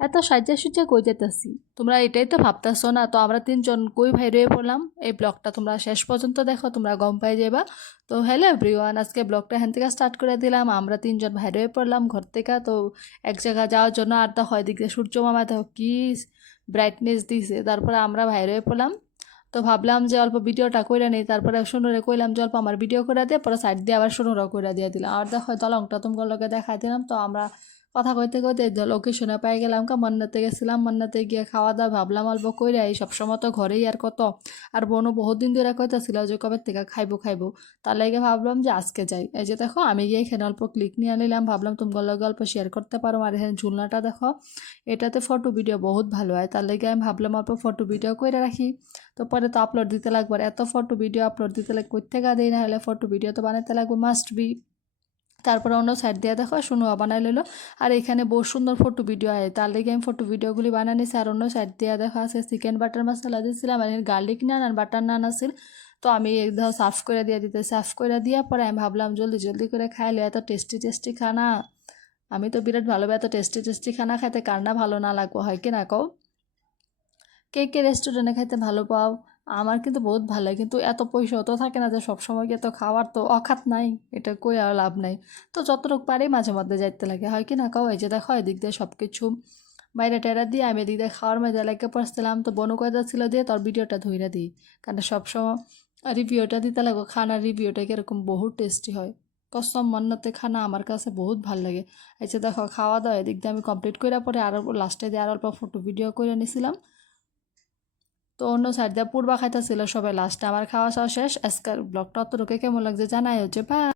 এত সাজ্জা সুজ্জা কই যেতেছি তোমরা এটাই তো ভাবতেছো না। তো আমরা তিনজন কই ভাই রয়ে পড়লাম, এই ব্লগটা তোমরা শেষ পর্যন্ত দেখো, তোমরা গম পাই যাবা। তো হ্যালো এভরিওয়ান, আজকে ব্লগটা এখান থেকে স্টার্ট করে দিলাম। আমরা তিনজন ভাই রয়ে পড়লাম ঘর থেকে। তো এক জায়গায় যাওয়ার জন্য আর দেখো এদিক দিয়ে সূর্য মামা দেখো কি ব্রাইটনেস দিছে, তারপরে আমরা ভাই রয়ে পড়লাম। তো ভাবলাম যে অল্প ভিডিওটা কইরা নেই, তারপরে শুনুরে কইলাম যে অল্প আমার ভিডিও করে দিয়ে পরে সাইড দিয়ে আবার শুনুরাও কইরা দিয়ে দিলাম। আর দেখো দলংটা তোমার লগে দেখাই দিলাম। তো আমরা কথা কইতে কইতে লোকেশনে পাই গেলাম মান্নাতে গেছিলাম। মান্নাতে গিয়ে খাওয়া দাওয়া ভাবলাম অল্প কইরা এই সবসময় তো ঘরেই আর কত। আর বোনও বহুত দিন ধরে কইতাছিল যে কবে থেকে খাইবো খাইবো, তার লাগে ভাবলাম যে আজকে যাই। এই যে দেখো আমি গিয়ে এখানে অল্প ক্লিক নিয়ে নিলাম, ভাবলাম তোমার লগে অল্প শেয়ার করতে পারো। আর এখানে ঝুলনাটা দেখো, এটাতে ফটো ভিডিও বহুত ভালো হয়, তার লাগে আমি ভাবলাম অল্প ফটো ভিডিও করে রাখি। তো পরে তো আপলোড দিতে লাগবে, আর এত ফটো ভিডিও আপলোড দিতে লাগবে কই থেকে দেই, না হলে ফটো ভিডিও তো বানাতে লাগবে মাস্ট বি। তারপরে অন্য সাইড দিয়ে দেখো শুনুয়া বানাই লইলো। আর এখানে বহু সুন্দর ফটো ভিডিও হয়, তার লেগে আমি ফটো ভিডিওগুলি বানাই নিছি। আর অন্য সাইড দিয়ে দেখো আছে চিকেন বাটার মশলা দিয়েছিলাম, আর গার্লিক নান আর বাটার নান আছিল। তো আমি একদম সার্ভ করে দিয়ে দিতে, সার্ভ করে দিয়ে পরে আমি ভাবলাম জলদি জলদি করে খাইলে এত টেস্টি টেস্টি খানা। আমি তো বিরাট ভালো, এত টেস্টি টেস্টি খানা খাইতে কার না ভালো না লাগবো, হয় কি না কও? কে কে রেস্টুরেন্টে খাইতে ভালো পাও? আমার কিন্তু বহুত ভালো লাগে, কিন্তু এত পয়সাও তো থাকে না যে সবসময় গিয়ে তো খাওয়ার তো অখাত নাই, এটা কই আর লাভ নাই। তো যতটুকু পারি মাঝে মধ্যে যাইতে লাগে, হয় কি না কও? এই যে দেখো এদিক দিয়ে সব কিছু বাইরে টেরা দিয়ে আমি এদিক দিয়ে খাওয়ার মধ্যে লাগে পড়ছিলাম। তো বনু কয়টা ছিল দিয়ে তোর ভিডিওটা ধইরা দিই, কারণ সবসময় রিভিউটা দিতে লাগো, খানার রিভিউটা কিরকম বহুত টেস্টি হয়। কসম মান্নাতে খানা আমার কাছে বহুত ভাল লাগে। এই যে দেখো খাওয়া দাওয়া এদিক দিয়ে আমি কমপ্লিট করে পরে আরও লাস্টে দিয়ে আর অল্প ফটো ভিডিও করে নিছিলাম। তো অন্য সাইড দিয়ে পূর্বা খাইতেছিল সবাই, লাস্টে আমার খাওয়া শেষ। আজকের ব্লগটা অতটুকু কেমন লাগছে জানাই হচ্ছে বা